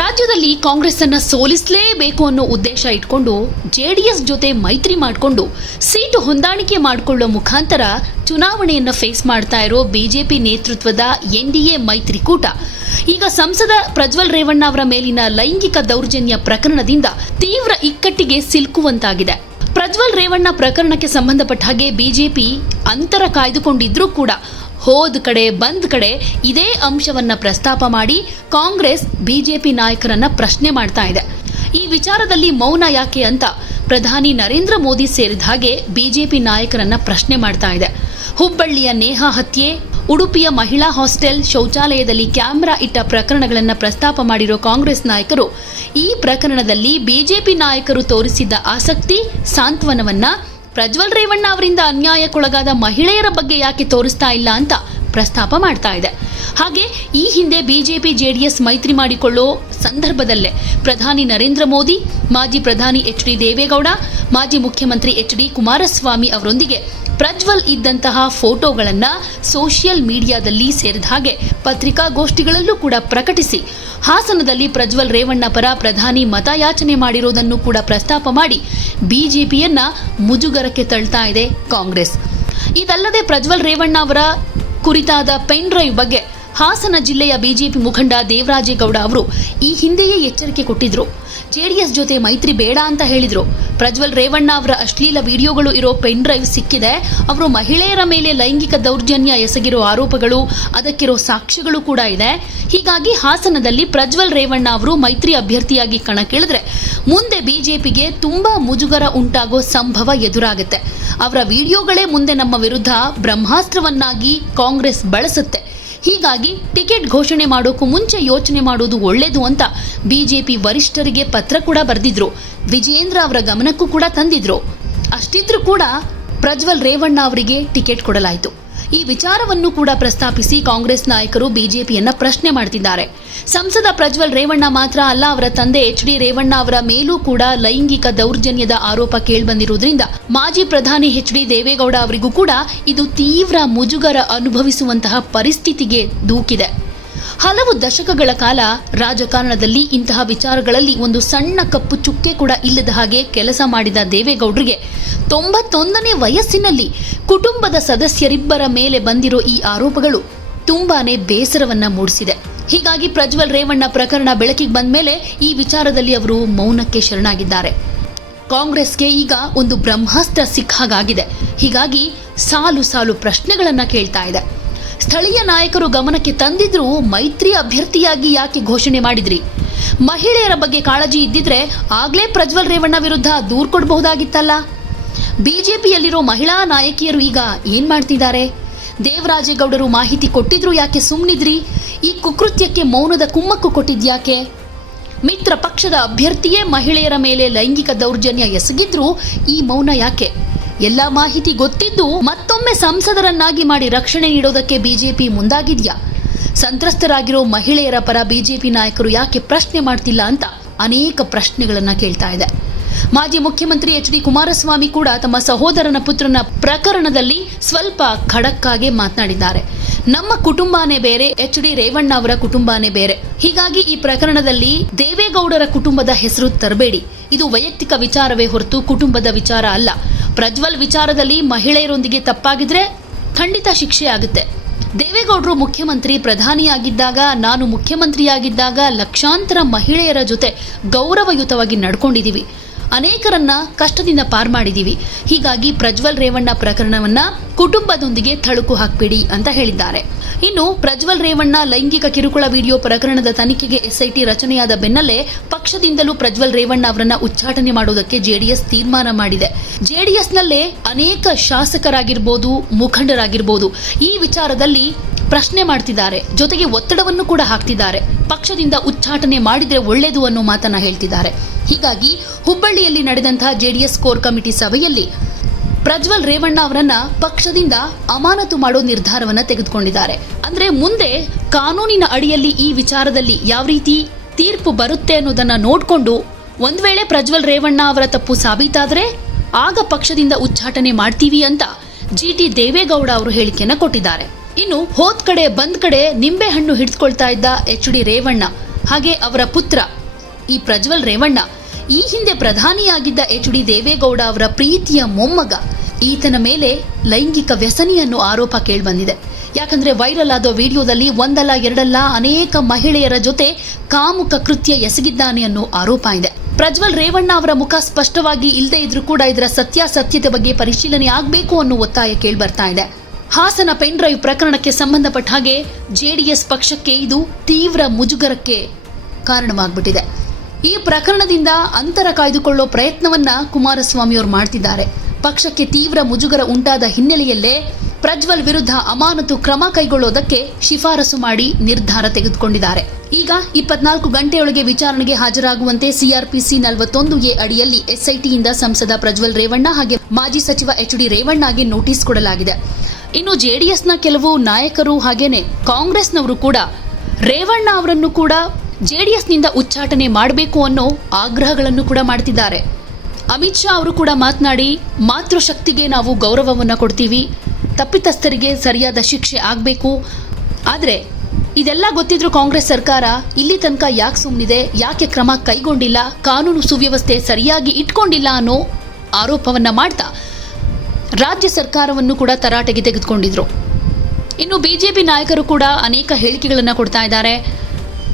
ರಾಜ್ಯದಲ್ಲಿ ಕಾಂಗ್ರೆಸ್ ಅನ್ನ ಸೋಲಿಸಲೇಬೇಕು ಅನ್ನೋ ಉದ್ದೇಶ ಇಟ್ಕೊಂಡು ಜೆಡಿಎಸ್ ಜೊತೆ ಮೈತ್ರಿ ಮಾಡಿಕೊಂಡು ಸೀಟು ಹೊಂದಾಣಿಕೆ ಮಾಡಿಕೊಳ್ಳೋ ಮುಖಾಂತರ ಚುನಾವಣೆಯನ್ನ ಫೇಸ್ ಮಾಡ್ತಾ ಇರೋ ಬಿಜೆಪಿ ನೇತೃತ್ವದ ಎನ್ಡಿಎ ಮೈತ್ರಿಕೂಟ. ಈಗ ಸಂಸದ ಪ್ರಜ್ವಲ್ ರೇವಣ್ಣ ಅವರ ಮೇಲಿನ ಲೈಂಗಿಕ ದೌರ್ಜನ್ಯ ಪ್ರಕರಣದಿಂದ ತೀವ್ರ ಇಕ್ಕಟ್ಟಿಗೆ ಸಿಲುಕುವಂತಾಗಿದೆ. ಪ್ರಜ್ವಲ್ ರೇವಣ್ಣ ಪ್ರಕರಣಕ್ಕೆ ಸಂಬಂಧಪಟ್ಟ ಹಾಗೆ ಬಿಜೆಪಿ ಅಂತರ ಕಾಯ್ದುಕೊಂಡಿದ್ರೂ ಕೂಡ ಹೋದ ಕಡೆ, ಬಂದ್ ಕಡೆ ಇದೇ ಅಂಶವನ್ನ ಪ್ರಸ್ತಾಪ ಮಾಡಿ ಕಾಂಗ್ರೆಸ್, ಬಿಜೆಪಿ ನಾಯಕರನ್ನ ಪ್ರಶ್ನೆ ಮಾಡ್ತಾ ಇದೆ. ಈ ವಿಚಾರದಲ್ಲಿ ಮೌನ ಯಾಕೆ ಅಂತ ಪ್ರಧಾನಿ ನರೇಂದ್ರ ಮೋದಿ ಸೇರಿದ ಹಾಗೆ ಬಿಜೆಪಿ ನಾಯಕರನ್ನ ಪ್ರಶ್ನೆ ಮಾಡ್ತಾ ಇದೆ. ಹುಬ್ಬಳ್ಳಿಯ ನೇಹಾ ಹತ್ಯೆ, ಉಡುಪಿಯ ಮಹಿಳಾ ಹಾಸ್ಟೆಲ್, ಶೌಚಾಲಯದಲ್ಲಿ ಕ್ಯಾಮೆರಾ ಇಟ್ಟ ಪ್ರಕರಣಗಳನ್ನು ಪ್ರಸ್ತಾಪ ಮಾಡಿರೋ ಕಾಂಗ್ರೆಸ್ ನಾಯಕರು, ಈ ಪ್ರಕರಣದಲ್ಲಿ ಬಿಜೆಪಿ ನಾಯಕರು ತೋರಿಸಿದ್ದ ಆಸಕ್ತಿ, ಸಾಂತ್ವನವನ್ನ ಪ್ರಜ್ವಲ್ ರೇವಣ್ಣ ಅವರಿಂದ ಅನ್ಯಾಯಕ್ಕೊಳಗಾದ ಮಹಿಳೆಯರ ಬಗ್ಗೆ ಯಾಕೆ ತೋರಿಸ್ತಾ ಇಲ್ಲ ಅಂತ ಪ್ರಸ್ತಾಪ ಮಾಡ್ತಾ ಇದೆ. ಹಾಗೆ ಈ ಹಿಂದೆ ಬಿಜೆಪಿ, ಜೆಡಿಎಸ್ ಮೈತ್ರಿ ಮಾಡಿಕೊಳ್ಳೋ ಸಂದರ್ಭದಲ್ಲೇ ಪ್ರಧಾನಿ ನರೇಂದ್ರ ಮೋದಿ, ಮಾಜಿ ಪ್ರಧಾನಿ ಎಚ್ ಡಿ ದೇವೇಗೌಡ, ಮಾಜಿ ಮುಖ್ಯಮಂತ್ರಿ ಎಚ್ ಡಿ ಕುಮಾರಸ್ವಾಮಿ ಅವರೊಂದಿಗೆ ಪ್ರಜ್ವಲ್ ಇದ್ದಂತಹ ಫೋಟೋಗಳನ್ನ ಸೋಷಿಯಲ್ ಮೀಡಿಯಾದಲ್ಲಿ ಸೇರಿದ ಹಾಗೆ ಪತ್ರಿಕಾಗೋಷ್ಠಿಗಳಲ್ಲೂ ಕೂಡ ಪ್ರಕಟಿಸಿ. ಹಾಸನದಲ್ಲಿ ಪ್ರಜ್ವಲ್ ರೇವಣ್ಣ ಪರ ಪ್ರಧಾನಿ ಮತಯಾಚನೆ ಮಾಡಿರೋದನ್ನು ಕೂಡ ಪ್ರಸ್ತಾಪ ಮಾಡಿ ಬಿಜೆಪಿಯನ್ನ ಮುಜುಗರಕ್ಕೆ ತಳ್ತಾ ಇದೆ ಕಾಂಗ್ರೆಸ್. ಇದಲ್ಲದೆ ಪ್ರಜ್ವಲ್ ರೇವಣ್ಣ ಅವರ ಕುರಿತಾದ ಪೆನ್ ಡ್ರೈವ್ ಬಗ್ಗೆ ಹಾಸನ ಜಿಲ್ಲೆಯ ಬಿಜೆಪಿ ಮುಖಂಡ ದೇವರಾಜೇಗೌಡ ಅವರು ಈ ಹಿಂದೆಯೇ ಎಚ್ಚರಿಕೆ ಕೊಟ್ಟಿದ್ರು. ಜೆಡಿಎಸ್ ಜೊತೆ ಮೈತ್ರಿ ಬೇಡ ಅಂತ ಹೇಳಿದ್ರು. ಪ್ರಜ್ವಲ್ ರೇವಣ್ಣ ಅವರ ಅಶ್ಲೀಲ ವಿಡಿಯೋಗಳು ಇರೋ ಪೆನ್ ಡ್ರೈವ್ ಸಿಕ್ಕಿದೆ. ಅವರು ಮಹಿಳೆಯರ ಮೇಲೆ ಲೈಂಗಿಕ ದೌರ್ಜನ್ಯ ಎಸಗಿರೋ ಆರೋಪಗಳು, ಅದಕ್ಕಿರೋ ಸಾಕ್ಷ್ಯಗಳು ಕೂಡ ಇದೆ. ಹೀಗಾಗಿ ಹಾಸನದಲ್ಲಿ ಪ್ರಜ್ವಲ್ ರೇವಣ್ಣ ಅವರು ಮೈತ್ರಿ ಅಭ್ಯರ್ಥಿಯಾಗಿ ಕಣಕ್ಕಿಳಿದ್ರೆ ಮುಂದೆ ಬಿಜೆಪಿಗೆ ತುಂಬಾ ಮುಜುಗರ ಉಂಟಾಗೋ ಸಂಭವ ಎದುರಾಗುತ್ತೆ. ಅವರ ವಿಡಿಯೋಗಳೇ ಮುಂದೆ ನಮ್ಮ ವಿರುದ್ಧ ಬ್ರಹ್ಮಾಸ್ತ್ರವನ್ನಾಗಿ ಕಾಂಗ್ರೆಸ್ ಬಳಸುತ್ತೆ. ಹೀಗಾಗಿ ಟಿಕೆಟ್ ಘೋಷಣೆ ಮಾಡೋಕ್ಕೂ ಮುಂಚೆ ಯೋಚನೆ ಮಾಡೋದು ಒಳ್ಳೆಯದು ಅಂತ ಬಿಜೆಪಿ ವರಿಷ್ಠರಿಗೆ ಪತ್ರ ಕೂಡ ಬರೆದಿದ್ರು. ವಿಜಯೇಂದ್ರ ಅವರ ಗಮನಕ್ಕೂ ಕೂಡ ತಂದಿದ್ರು. ಅಷ್ಟಿದ್ರೂ ಕೂಡ ಪ್ರಜ್ವಲ್ ರೇವಣ್ಣ ಅವರಿಗೆ ಟಿಕೆಟ್ ಕೊಡಲಾಯಿತು. ಈ ವಿಚಾರವನ್ನು ಕೂಡ ಪ್ರಸ್ತಾಪಿಸಿ ಕಾಂಗ್ರೆಸ್ ನಾಯಕರು ಬಿಜೆಪಿಯನ್ನ ಪ್ರಶ್ನೆ ಮಾಡ್ತಿದ್ದಾರೆ. ಸಂಸದ ಪ್ರಜ್ವಲ್ ರೇವಣ್ಣ ಮಾತ್ರ ಅಲ್ಲ, ಅವರ ತಂದೆ ಎಚ್ ಡಿ ರೇವಣ್ಣ ಅವರ ಮೇಲೂ ಕೂಡ ಲೈಂಗಿಕ ದೌರ್ಜನ್ಯದ ಆರೋಪ ಕೇಳಿಬಂದಿರುವುದರಿಂದ ಮಾಜಿ ಪ್ರಧಾನಿ ಎಚ್ ಡಿ ದೇವೇಗೌಡ ಅವರಿಗೂ ಕೂಡ ಇದು ತೀವ್ರ ಮುಜುಗರ ಅನುಭವಿಸುವಂತಹ ಪರಿಸ್ಥಿತಿಗೆ ದೂಕಿದೆ. ಹಲವು ದಶಕಗಳ ಕಾಲ ರಾಜಕಾರಣದಲ್ಲಿ ಇಂತಹ ವಿಚಾರಗಳಲ್ಲಿ ಒಂದು ಸಣ್ಣ ಕಪ್ಪು ಚುಕ್ಕೆ ಕೂಡ ಇಲ್ಲದ ಹಾಗೆ ಕೆಲಸ ಮಾಡಿದ ದೇವೇಗೌಡರಿಗೆ ತೊಂಬತ್ತೊಂದನೇ ವಯಸ್ಸಿನಲ್ಲಿ ಕುಟುಂಬದ ಸದಸ್ಯರಿಬ್ಬರ ಮೇಲೆ ಬಂದಿರೋ ಈ ಆರೋಪಗಳು ತುಂಬಾನೇ ಬೇಸರವನ್ನ ಮೂಡಿಸಿದೆ. ಹೀಗಾಗಿ ಪ್ರಜ್ವಲ್ ರೇವಣ್ಣ ಪ್ರಕರಣ ಬೆಳಕಿಗೆ ಬಂದ ಮೇಲೆ ಈ ವಿಚಾರದಲ್ಲಿ ಅವರು ಮೌನಕ್ಕೆ ಶರಣಾಗಿದ್ದಾರೆ. ಕಾಂಗ್ರೆಸ್ಗೆ ಈಗ ಒಂದು ಬ್ರಹ್ಮಾಸ್ತ್ರ ಸಿಕ್ಕ ಹಾಗಾಗಿದೆ ಹೀಗಾಗಿ ಸಾಲು ಸಾಲು ಪ್ರಶ್ನೆಗಳನ್ನು ಕೇಳ್ತಾ ಇದೆ. ಸ್ಥಳೀಯ ನಾಯಕರು ಗಮನಕ್ಕೆ ತಂದಿದ್ರೂ ಮೈತ್ರಿ ಅಭ್ಯರ್ಥಿಯಾಗಿ ಯಾಕೆ ಘೋಷಣೆ ಮಾಡಿದ್ರಿ? ಮಹಿಳೆಯರ ಬಗ್ಗೆ ಕಾಳಜಿ ಇದ್ದಿದ್ರೆ ಆಗ್ಲೇ ಪ್ರಜ್ವಲ್ ರೇವಣ್ಣ ವಿರುದ್ಧ ದೂರ್ ಕೊಡಬಹುದಾಗಿತ್ತಲ್ಲ? ಬಿಜೆಪಿಯಲ್ಲಿರೋ ಮಹಿಳಾ ನಾಯಕಿಯರು ಈಗ ಏನ್ ಮಾಡ್ತಿದ್ದಾರೆ? ದೇವರಾಜೇಗೌಡರು ಮಾಹಿತಿ ಕೊಟ್ಟಿದ್ರು ಯಾಕೆ ಸುಮ್ಮನಿದ್ರಿ ಈ ಕುಕೃತ್ಯಕ್ಕೆ ಮೌನದ ಕುಮ್ಮಕ್ಕು ಕೊಟ್ಟಿದ್ಯಾಕೆ ಮಿತ್ರ ಪಕ್ಷದ ಅಭ್ಯರ್ಥಿಯೇ ಮಹಿಳೆಯರ ಮೇಲೆ ಲೈಂಗಿಕ ದೌರ್ಜನ್ಯ ಎಸಗಿದ್ರು ಈ ಮೌನ ಯಾಕೆ? ಎಲ್ಲ ಮಾಹಿತಿ ಗೊತ್ತಿದ್ದು ಮತ್ತೊಮ್ಮೆ ಸಂಸದರನ್ನಾಗಿ ಮಾಡಿ ರಕ್ಷಣೆ ನೀಡೋದಕ್ಕೆ ಬಿಜೆಪಿ ಮುಂದಾಗಿದ್ಯಾ? ಸಂತ್ರಸ್ತರಾಗಿರೋ ಮಹಿಳೆಯರ ಪರ ಬಿಜೆಪಿ ನಾಯಕರು ಯಾಕೆ ಪ್ರಶ್ನೆ ಮಾಡ್ತಿಲ್ಲ ಅಂತ ಅನೇಕ ಪ್ರಶ್ನೆಗಳನ್ನು ಕೇಳ್ತಾ ಇದೆ. ಮಾಜಿ ಮುಖ್ಯಮಂತ್ರಿ ಎಚ್ ಡಿ ಕುಮಾರಸ್ವಾಮಿ ಕೂಡ ತಮ್ಮ ಸಹೋದರನ ಪುತ್ರನ ಪ್ರಕರಣದಲ್ಲಿ ಸ್ವಲ್ಪ ಖಡಕ್ಕಾಗಿ ಮಾತನಾಡಿದ್ದಾರೆ. ನಮ್ಮ ಕುಟುಂಬನೇ ಬೇರೆ, ಎಚ್ ಡಿ ರೇವಣ್ಣ ಅವರ ಕುಟುಂಬನೇ ಬೇರೆ. ಹೀಗಾಗಿ ಈ ಪ್ರಕರಣದಲ್ಲಿ ದೇವೇಗೌಡರ ಕುಟುಂಬದ ಹೆಸರು ತರಬೇಡಿ. ಇದು ವೈಯಕ್ತಿಕ ವಿಚಾರವೇ ಹೊರತು ಕುಟುಂಬದ ವಿಚಾರ ಅಲ್ಲ. ಪ್ರಜ್ವಲ್ ವಿಚಾರದಲ್ಲಿ ಮಹಿಳೆಯರೊಂದಿಗೆ ತಪ್ಪಾಗಿದ್ರೆ ಖಂಡಿತ ಶಿಕ್ಷೆ ಆಗುತ್ತೆ. ದೇವೇಗೌಡರು ಮುಖ್ಯಮಂತ್ರಿ ಪ್ರಧಾನಿಯಾಗಿದ್ದಾಗ, ನಾನು ಮುಖ್ಯಮಂತ್ರಿಯಾಗಿದ್ದಾಗ ಲಕ್ಷಾಂತರ ಮಹಿಳೆಯರ ಜೊತೆ ಗೌರವಯುತವಾಗಿ ನಡ್ಕೊಂಡಿದ್ದೀವಿ ಅನೇಕರನ್ನ ಕಷ್ಟದಿಂದ ಪಾರ್ ಮಾಡಿದ್ದೀವಿ ಹೀಗಾಗಿ ಪ್ರಜ್ವಲ್ ರೇವಣ್ಣ ಪ್ರಕರಣವನ್ನ ಕುಟುಂಬದೊಂದಿಗೆ ಥಳುಕು ಹಾಕ್ಬೇಡಿ ಅಂತ ಹೇಳಿದ್ದಾರೆ. ಇನ್ನು ಪ್ರಜ್ವಲ್ ರೇವಣ್ಣ ಲೈಂಗಿಕ ಕಿರುಕುಳ ವಿಡಿಯೋ ಪ್ರಕರಣದ ತನಿಖೆಗೆ ಎಸ್ಐಟಿ ರಚನೆಯಾದ ಬೆನ್ನಲ್ಲೇ ಪಕ್ಷದಿಂದಲೂ ಪ್ರಜ್ವಲ್ ರೇವಣ್ಣ ಅವರನ್ನ ಉಚ್ಚಾಟನೆ ಮಾಡುವುದಕ್ಕೆ ಜೆಡಿಎಸ್ ತೀರ್ಮಾನ ಮಾಡಿದೆ. ಜೆಡಿಎಸ್ನಲ್ಲೇ ಅನೇಕ ಶಾಸಕರಾಗಿರ್ಬೋದು, ಮುಖಂಡರಾಗಿರ್ಬೋದು ಈ ವಿಚಾರದಲ್ಲಿ ಪ್ರಶ್ನೆ ಮಾಡ್ತಿದ್ದಾರೆ. ಜೊತೆಗೆ ಒತ್ತಡವನ್ನು ಕೂಡ ಹಾಕ್ತಿದ್ದಾರೆ. ಪಕ್ಷದಿಂದ ಉಚ್ಚಾಟನೆ ಮಾಡಿದ್ರೆ ಒಳ್ಳೆಯದು ಅನ್ನೋ ಮಾತನ್ನ ಹೇಳ್ತಿದ್ದಾರೆ. ಹೀಗಾಗಿ ಹುಬ್ಬಳ್ಳಿಯಲ್ಲಿ ನಡೆದಂತಹ ಜೆಡಿಎಸ್ ಕೋರ್ ಕಮಿಟಿ ಸಭೆಯಲ್ಲಿ ಪ್ರಜ್ವಲ್ ರೇವಣ್ಣ ಅವರನ್ನ ಪಕ್ಷದಿಂದ ಅಮಾನತು ಮಾಡೋ ನಿರ್ಧಾರವನ್ನ ತೆಗೆದುಕೊಂಡಿದ್ದಾರೆ. ಅಂದ್ರೆ ಮುಂದೆ ಕಾನೂನಿನ ಅಡಿಯಲ್ಲಿ ಈ ವಿಚಾರದಲ್ಲಿ ಯಾವ ರೀತಿ ತೀರ್ಪು ಬರುತ್ತೆ ಅನ್ನೋದನ್ನ ನೋಡಿಕೊಂಡು ಒಂದ್ ವೇಳೆ ಪ್ರಜ್ವಲ್ ರೇವಣ್ಣ ಅವರ ತಪ್ಪು ಸಾಬೀತಾದ್ರೆ ಆಗ ಪಕ್ಷದಿಂದ ಉಚ್ಚಾಟನೆ ಮಾಡ್ತೀವಿ ಅಂತ ಜಿ ಟಿ ದೇವೇಗೌಡ ಅವರು ಹೇಳಿಕೆಯನ್ನ ಕೊಟ್ಟಿದ್ದಾರೆ. ಇನ್ನು ಹೋದ್ ಕಡೆ ಬಂದ್ ಕಡೆ ನಿಂಬೆ ಹಣ್ಣು ಹಿಡಿದುಕೊಳ್ತಾ ಇದ್ದ ಎಚ್ ಡಿ ರೇವಣ್ಣ ಹಾಗೆ ಅವರ ಪುತ್ರ ಈ ಪ್ರಜ್ವಲ್ ರೇವಣ್ಣ ಈ ಹಿಂದೆ ಪ್ರಧಾನಿಯಾಗಿದ್ದ ಎಚ್ ಡಿ ದೇವೇಗೌಡ ಅವರ ಪ್ರೀತಿಯ ಮೊಮ್ಮಗ ಈತನ ಮೇಲೆ ಲೈಂಗಿಕ ವ್ಯಸನಿಯನ್ನು ಆರೋಪ ಕೇಳಿಬಂದಿದೆ. ಯಾಕಂದ್ರೆ ವೈರಲ್ ಆದ ವಿಡಿಯೋದಲ್ಲಿ ಒಂದಲ್ಲ, ಎರಡಲ್ಲ ಅನೇಕ ಮಹಿಳೆಯರ ಜೊತೆ ಕಾಮುಕ ಕೃತ್ಯ ಎಸಗಿದ್ದಾನೆ ಅನ್ನೋ ಆರೋಪ ಇದೆ. ಪ್ರಜ್ವಲ್ ರೇವಣ್ಣ ಅವರ ಮುಖ ಸ್ಪಷ್ಟವಾಗಿ ಇಲ್ಲದೆ ಇದ್ರೂ ಕೂಡ ಇದರ ಸತ್ಯಾಸತ್ಯತೆ ಬಗ್ಗೆ ಪರಿಶೀಲನೆ ಆಗಬೇಕು ಅನ್ನೋ ಒತ್ತಾಯ ಕೇಳಿಬರ್ತಾ ಇದೆ. ಹಾಸನ ಪೆನ್ ಡ್ರೈವ್ ಪ್ರಕರಣಕ್ಕೆ ಸಂಬಂಧಪಟ್ಟ ಹಾಗೆ ಜೆಡಿಎಸ್ ಪಕ್ಷಕ್ಕೆ ಇದು ತೀವ್ರ ಮುಜುಗರಕ್ಕೆ ಕಾರಣವಾಗ್ಬಿಟ್ಟಿದೆ. ಈ ಪ್ರಕರಣದಿಂದ ಅಂತರ ಕಾಯ್ದುಕೊಳ್ಳೋ ಪ್ರಯತ್ನವನ್ನ ಕುಮಾರಸ್ವಾಮಿ ಅವರು ಮಾಡ್ತಿದ್ದಾರೆ. ಪಕ್ಷಕ್ಕೆ ತೀವ್ರ ಮುಜುಗರ ಉಂಟಾದ ಹಿನ್ನೆಲೆಯಲ್ಲೇ ಪ್ರಜ್ವಲ್ ವಿರುದ್ಧ ಅಮಾನತು ಕ್ರಮ ಕೈಗೊಳ್ಳೋದಕ್ಕೆ ಶಿಫಾರಸು ಮಾಡಿ ನಿರ್ಧಾರ ತೆಗೆದುಕೊಂಡಿದ್ದಾರೆ. ಈಗ ಇಪ್ಪತ್ನಾಲ್ಕು ಗಂಟೆಯೊಳಗೆ ವಿಚಾರಣೆಗೆ ಹಾಜರಾಗುವಂತೆ ಸಿಆರ್ಪಿಸಿ ನಲವತ್ತೊಂದು ಎ ಅಡಿಯಲ್ಲಿ ಎಸ್ಐಟಿಯಿಂದ ಸಂಸದ ಪ್ರಜ್ವಲ್ ರೇವಣ್ಣ ಹಾಗೆ ಮಾಜಿ ಸಚಿವ ಎಚ್ ಡಿ ರೇವಣ್ಣಗೆ ನೋಟಿಸ್ ಕೊಡಲಾಗಿದೆ. ಇನ್ನು ಜೆಡಿಎಸ್ನ ಕೆಲವು ನಾಯಕರು ಹಾಗೇನೆ ಕಾಂಗ್ರೆಸ್ನವರು ಕೂಡ ರೇವಣ್ಣ ಅವರನ್ನು ಕೂಡ ಜೆಡಿಎಸ್ನಿಂದ ಉಚ್ಚಾಟನೆ ಮಾಡಬೇಕು ಅನ್ನೋ ಆಗ್ರಹಗಳನ್ನು ಕೂಡ ಮಾಡ್ತಿದ್ದಾರೆ. ಅಮಿತ್ ಶಾ ಅವರು ಕೂಡ ಮಾತನಾಡಿ ಮಾತೃಶಕ್ತಿಗೆ ನಾವು ಗೌರವವನ್ನು ಕೊಡ್ತೀವಿ, ತಪ್ಪಿತಸ್ಥರಿಗೆ ಸರಿಯಾದ ಶಿಕ್ಷೆ ಆಗಬೇಕು. ಆದರೆ, ಇದೆಲ್ಲ ಗೊತ್ತಿದ್ರೂ ಕಾಂಗ್ರೆಸ್ ಸರ್ಕಾರ ಇಲ್ಲಿ ತನಕ ಯಾಕೆ ಸುಮ್ಮನಿದೆ ಯಾಕೆ ಕ್ರಮ ಕೈಗೊಂಡಿಲ್ಲ, ಕಾನೂನು ಸುವ್ಯವಸ್ಥೆ ಸರಿಯಾಗಿ ಇಟ್ಕೊಂಡಿಲ್ಲ ಅನ್ನೋ ಆರೋಪವನ್ನು ಮಾಡ್ತಾ ರಾಜ್ಯ ಸರ್ಕಾರವನ್ನು ಕೂಡ ತರಾಟೆಗೆ ತೆಗೆದುಕೊಂಡಿದ್ರು. ಇನ್ನು ಬಿಜೆಪಿ ನಾಯಕರು ಕೂಡ ಅನೇಕ ಹೇಳಿಕೆಗಳನ್ನು ಕೊಡ್ತಾ ಇದ್ದಾರೆ.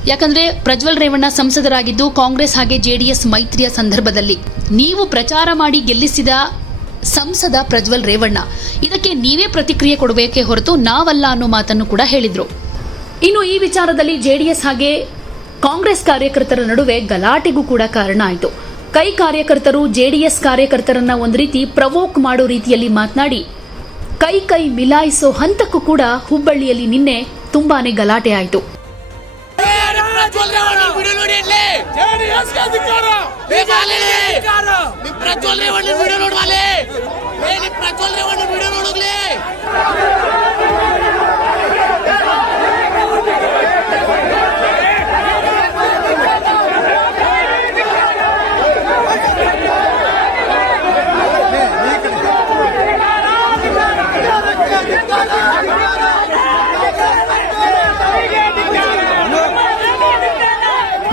ಯಾಕಂದ್ರೆ ಪ್ರಜ್ವಲ್ ರೇವಣ್ಣ ಸಂಸದರಾಗಿದ್ದು ಕಾಂಗ್ರೆಸ್ ಹಾಗೆ ಜೆಡಿಎಸ್ ಮೈತ್ರಿಯ ಸಂದರ್ಭದಲ್ಲಿ. ನೀವು ಪ್ರಚಾರ ಮಾಡಿ ಗೆಲ್ಲಿಸಿದ ಸಂಸದ ಪ್ರಜ್ವಲ್ ರೇವಣ್ಣ. ಇದಕ್ಕೆ ನೀವೇ ಪ್ರತಿಕ್ರಿಯೆ ಕೊಡಬೇಕೇ ಹೊರತು ನಾವಲ್ಲ ಅನ್ನೋ ಮಾತನ್ನು ಕೂಡ ಹೇಳಿದರು. ಇನ್ನು ಈ ವಿಚಾರದಲ್ಲಿ ಜೆಡಿಎಸ್ ಹಾಗೆ ಕಾಂಗ್ರೆಸ್ ಕಾರ್ಯಕರ್ತರ ನಡುವೆ ಗಲಾಟೆಗೂ ಕೂಡ ಕಾರಣ ಆಯಿತು. ಕೈ ಕಾರ್ಯಕರ್ತರು ಜೆಡಿಎಸ್ ಕಾರ್ಯಕರ್ತರನ್ನ ಒಂದು ರೀತಿ ಪ್ರವೋಕ್ ಮಾಡೋ ರೀತಿಯಲ್ಲಿ ಮಾತನಾಡಿ, ಕೈ ಕೈ ಮಿಲಾಯಿಸೋ ಹಂತಕ್ಕೂ ಕೂಡ ಹುಬ್ಬಳ್ಳಿಯಲ್ಲಿ ನಿನ್ನೆ ತುಂಬಾನೇ ಗಲಾಟೆ ಆಯಿತು. ಪ್ರಜ್ವಲ್ ವಿಡಿಯೋ ನೋಡಿ ಇಲ್ಲಿ ಜೆಡಿಎಸ್ಗೆ ಅಧಿಕಾರ. ನಿಮ್ ಪ್ರಜ್ವಲ್ ರೇವಣ್ಣ ವಿಡಿಯೋ ನೋಡ್ವಾಲೆ ಏ ನಿಮ್ ಪ್ರಜ್ವಲ್ ರೇವಣ್ಣ ವಿಡಿಯೋ ನೋಡೋಗ್ಲಿ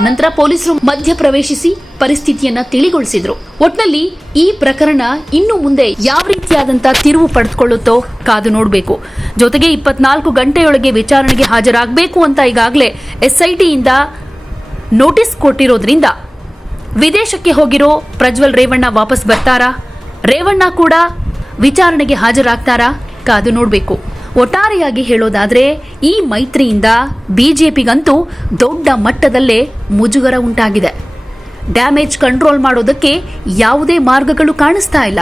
ನಂತರ ಪೊಲೀಸರು ಮಧ್ಯ ಪ್ರವೇಶಿಸಿ ಪರಿಸ್ಥಿತಿಯನ್ನ ತಿಳಿಗೊಳಿಸಿದ್ರು. ಒಟ್ನಲ್ಲಿ ಈ ಪ್ರಕರಣ ಇನ್ನು ಮುಂದೆ ಯಾವ ರೀತಿಯಾದಂತ ತಿರುವು ಪಡೆದುಕೊಳ್ಳುತ್ತೋ ಕಾದು ನೋಡಬೇಕು. ಜೊತೆಗೆ ಇಪ್ಪತ್ನಾಲ್ಕು ಗಂಟೆಯೊಳಗೆ ವಿಚಾರಣೆಗೆ ಹಾಜರಾಗಬೇಕು ಅಂತ ಈಗಾಗಲೇ ಎಸ್ಐಟಿಯಿಂದ ನೋಟಿಸ್ ಕೊಟ್ಟಿರೋದ್ರಿಂದ ವಿದೇಶಕ್ಕೆ ಹೋಗಿರೋ ಪ್ರಜ್ವಲ್ ರೇವಣ್ಣ ವಾಪಸ್ ಬರ್ತಾರಾ? ರೇವಣ್ಣ ಕೂಡ ವಿಚಾರಣೆಗೆ ಹಾಜರಾಗ್ತಾರಾ? ಕಾದು ನೋಡಬೇಕು. ಒಟ್ಟಾರೆಯಾಗಿ ಹೇಳೋದಾದರೆ, ಈ ಮೈತ್ರಿಯಿಂದ ಬಿಜೆಪಿಗಂತೂ ದೊಡ್ಡ ಮಟ್ಟದಲ್ಲೇ ಮುಜುಗರ ಉಂಟಾಗಿದೆ. ಡ್ಯಾಮೇಜ್ ಕಂಟ್ರೋಲ್ ಮಾಡೋದಕ್ಕೆ ಯಾವುದೇ ಮಾರ್ಗಗಳು ಕಾಣಿಸ್ತಾ ಇಲ್ಲ.